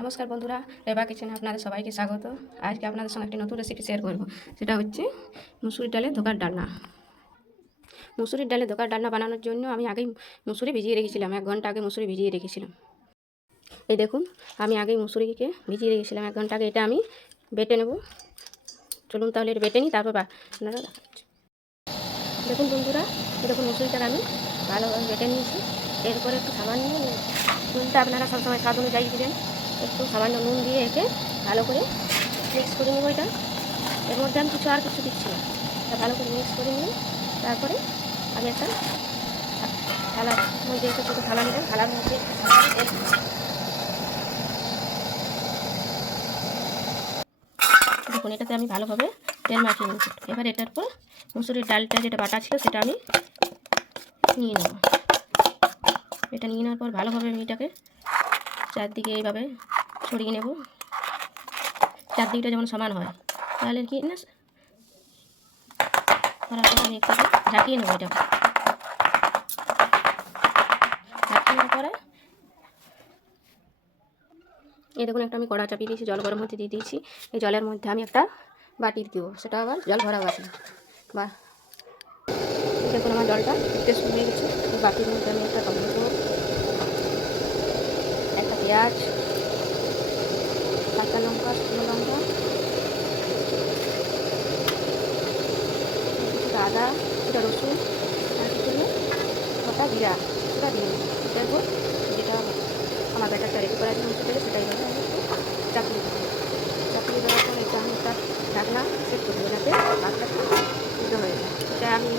নমস্কার বন্ধুরা, রেবা কিচেনে আপনাদের সবাইকে স্বাগত। আজকে আপনাদের সঙ্গে একটি নতুন রেসিপি শেয়ার করব। সেটা হচ্ছে মুসুরির ডালের ধোকার ডালনা। মুসুরির ডালে ধোকার ডালনা বানানোর জন্য আমি আগেই মুসুরি ভিজিয়ে রেখেছিলাম, 1 ঘন্টা আগে মুসুরি ভিজিয়ে রেখেছিলাম। এই দেখুন, আমি আগেই মুসুরিকে ভিজিয়ে রেখেছিলাম 1 ঘন্টা আগে। এটা আমি বেটে নেব। চলুন তাহলে এটা বেটে নিই, তারপর আপনারা দেখাচ্ছি। দেখুন বন্ধুরা, দেখুন মুসুরিটাকে আমি ভালোভাবে বেটে নিয়েছি। এরপরে একটু সামান্য নুনটা আপনারা সবসময় স্বাদ অনুযায়ী দেবেন। একটু সামান্য নুন দিয়ে একে ভালো করে মিক্স করে নেব। এটা এর মধ্যে আমি কিছু দিচ্ছি না। এটা ভালো করে মিক্স করে নিয়ে তারপরে আমি একটা থালার মধ্যে একটা ছোটো থালা নিলাম। থালার মধ্যে দেখুন, এটাতে আমি ভালোভাবে তেল মাখিয়ে নিয়েছি। এবার এটার পর মুসুরির ডালটা যেটা বাটা ছিল সেটা আমি নিয়ে নেব। এটা নিয়ে নেওয়ার পর ভালোভাবে আমি এটাকে চারদিকে এইভাবে ছড়িয়ে নেব। চারদিকটা যেমন সমান হয়, তাহলে কি না আমি একটু ঝাঁকিয়ে নেবো। এটা ঝাঁকিয়ে নেওয়ার পরে এই দেখুন, একটা আমি কড়া চাপিয়ে দিয়েছি, জল গরম হতে দিয়ে দিয়েছি। এই জলের মধ্যে আমি একটা বাটি দেবো, সেটা আবার জল ভরা বাটি। বা দেখুন আমার জলটা ফুটতে শুরু হয়ে গেছে। এই বাটির মধ্যে আমি একটা টমেটো, একটা পেঁয়াজ, কাঁচা লঙ্কা, শুকনো লঙ্কা, কিছুটা আদা, কিছুটা রসুন, আর কিছু গোটা জিরা সেটা দিয়ে দিই। এরপর যেটা আমার ব্যাটারটা রেডি করার জন্য সেটা সেটাই হবে। আমি একটু চাপিয়ে দেবো। চাপিয়ে দেওয়ার পর এটা আমি একটা ঢাকনা সেট করে দেবো, যাতে ভাতটা সিদ্ধ হয়ে যায়। এটা আমি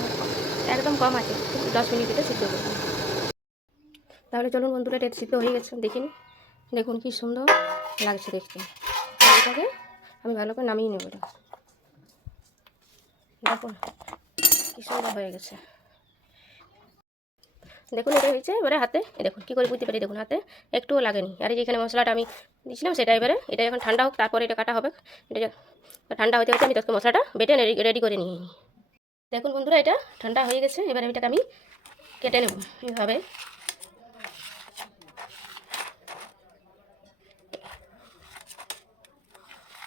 একদম কম আছে 10 মিনিট এটা সিদ্ধ করবো। তাহলে চলুন বন্ধুরা, এটা সিদ্ধ হয়ে গেছে দেখিনি। দেখুন কি সুন্দর লাগছে দেখতে। এটাকে আমি ভালো করে নামিয়ে নেব। এটা দেখুন কি সুন্দর হয়ে গেছে। দেখুন এটা হয়েছে। এবারে হাতে দেখুন কী করে বুঝতে পারি, দেখুন হাতে একটুও লাগেনি। আর এই যেখানে মশলাটা আমি দিয়েছিলাম সেটা এবারে এটা এখন ঠান্ডা হোক, তারপরে এটা কাটা হবে। এটা ঠান্ডা হতে হতে আমি তখন মশলাটা বেটে রেডি করে নিয়ে নিই। দেখুন বন্ধুরা, এটা ঠান্ডা হয়ে গেছে। এবারে এটাকে আমি কেটে নেব এইভাবে।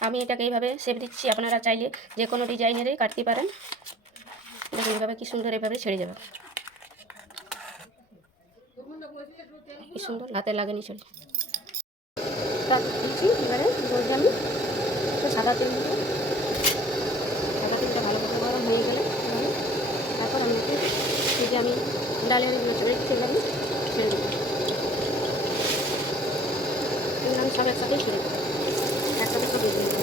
আমি এটাকে এইভাবে শেপ দিচ্ছি, আপনারা চাইলে যে কোনো ডিজাইনেরই কাটতে পারেন। দেখুন এইভাবে কি সুন্দর এভাবে ছেড়ে যাবে, কি সুন্দর হাতে লাগেনি চলে। দিচ্ছি এবারে বলতে আমি সাদা তেল দিব। সাদা তেলটা ভালো করে গরম হয়ে গেলে তারপর আমি এই যে আমি ডালের চড়ে সেগুলো আমি ছেড়ে দেবো। এগুলো আমি সব একসাথেই ছেড়ে দেবো, একসাথে সব দিয়ে দেবো।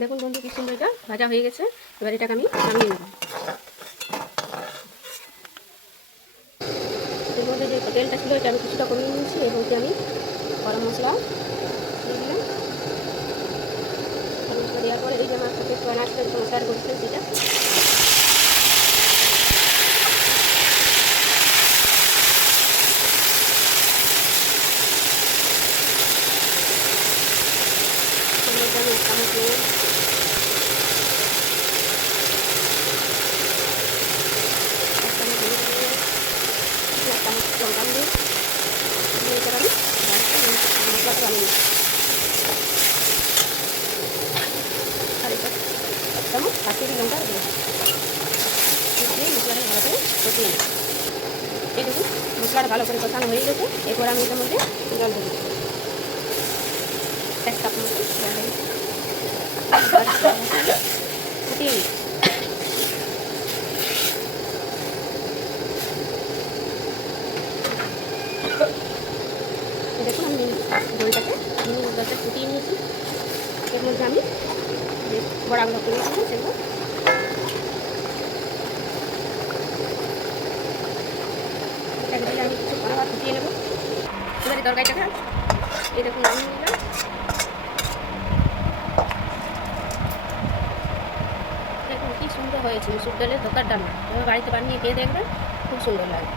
দেখুন বন্ধু কি সুন্দর এটা ভাজা হয়ে গেছে। এবার এটাকে আমি নামিয়ে নেব। এর মধ্যে যে তেলটা ছিল এটা আমি কিছুটা কমিয়ে নিয়েছি। এর মধ্যে আমি গরম মশলা দিয়ে দিলাম। গরম মশলা দেওয়ার পরে এই যে আমার সাথে নাচটা যে মশলাটা করছে সেটা আমি এক চামচ নিয়ে লঙ্কা দিয়ে এবার আমি মশলাটা বানিয়ে নিচ্ছি। আর এটা 1 চামচ কাশ্মীরি লঙ্কা দিয়ে মশলাটা ভালো করে কষিয়ে নিই। এই দেখুন মশলাটা ভালো করে কষানো হয়ে গেছে। এরপর আমি এটার মধ্যে জল দেবো, 1 কাপ মতো জল দেবো। ফুটিয়ে নিই। দেখুন আমি জলটাকে জলটা ফুটিয়ে নিয়েছি। এর মধ্যে আমি যে বড়াগুলো করে নিয়েছিলাম সেগুলো একবারে আমি কিছু আবার ফুটিয়ে নেবো। এবারে তরকারিটাকে এই দেখুন নামিয়ে নিলাম। দেখুন কি সুন্দর হয়েছে মুসুর ডালের ধোকার ডালনা। এবার বাড়িতে বানিয়ে খেয়ে দেখবেন, খুব সুন্দর লাগে।